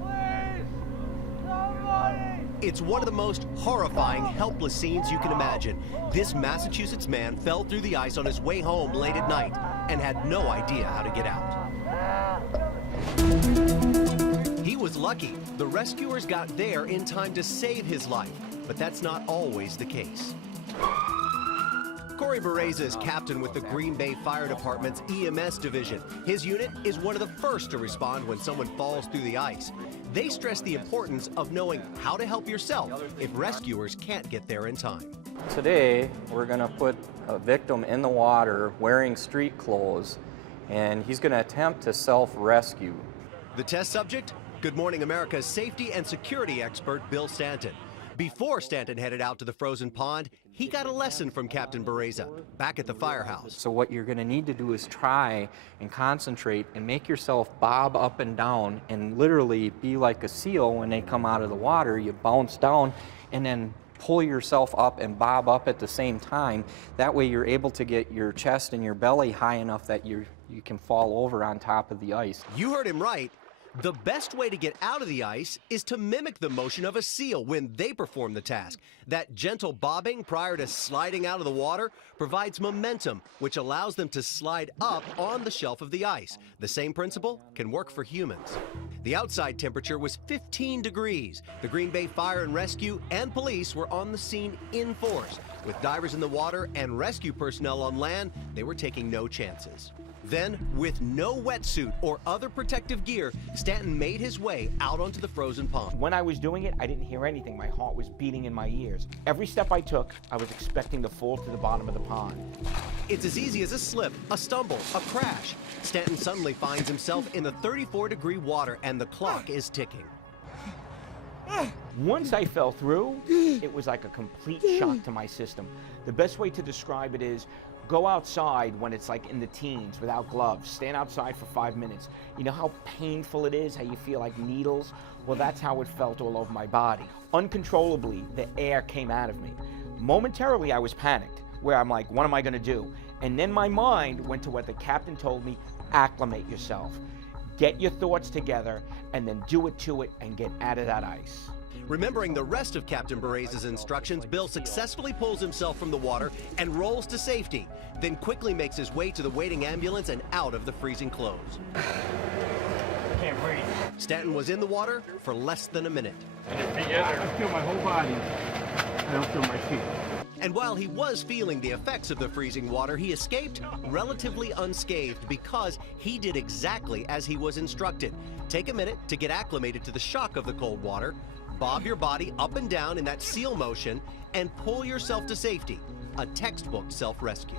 Please! Somebody! It's one of the most horrifying, helpless scenes you can imagine. This Massachusetts man fell through the ice on his way home late at night and had no idea how to get out. He was lucky. The rescuers got there in time to save his life, but that's not always the case. Corey Bereza is captain with the Green Bay Fire Department's EMS division. His unit is one of the first to respond when someone falls through the ice. They stress the importance of knowing how to help yourself if rescuers can't get there in time. Today, we're going to put a victim in the water wearing street clothes, and he's going to attempt to self-rescue. The test subject? Good Morning America's safety and security expert, Bill Stanton. Before Stanton headed out to the frozen pond, he got a lesson from Captain Bereza back at the firehouse. So what you're going to need to do is try and concentrate and make yourself bob up and down and literally be like a seal when they come out of the water. You bounce down and then pull yourself up and bob up at the same time. That way you're able to get your chest and your belly high enough that you can fall over on top of the ice. You heard him right. The best way to get out of the ice is to mimic the motion of a seal when they perform the task. That gentle bobbing prior to sliding out of the water provides momentum, which allows them to slide up on the shelf of the ice. The same principle can work for humans. The outside temperature was 15 degrees. The Green Bay Fire and Rescue and police were on the scene in force. With divers in the water and rescue personnel on land, they were taking no chances. Then, with no wetsuit or other protective gear, Stanton made his way out onto the frozen pond. When I was doing it, I didn't hear anything. My heart was beating in my ears. Every step I took, I was expecting to fall to the bottom of the pond. It's as easy as a slip, a stumble, a crash. Stanton suddenly finds himself in the 34-degree water and the clock is ticking. Once I fell through, it was like a complete shock to my system. The best way to describe it is go outside when it's like in the teens without gloves. Stand outside for 5 minutes. You know how painful it is, how you feel like needles? Well, that's how it felt all over my body. Uncontrollably, the air came out of me. Momentarily, I was panicked, where I'm like, what am I gonna do? And then my mind went to what the captain told me, acclimate yourself. Get your thoughts together, and then do it to it and get out of that ice. Remembering the rest of Captain Bereza's instructions, Bill successfully pulls himself from the water and rolls to safety, then quickly makes his way to the waiting ambulance and out of the freezing clothes. Can't breathe. Stanton was in the water for less than a minute. I feel my whole body. I don't feel my feet. And while he was feeling the effects of the freezing water, he escaped relatively unscathed because he did exactly as he was instructed. Take a minute to get acclimated to the shock of the cold water, bob your body up and down in that seal motion, and pull yourself to safety. A textbook self-rescue.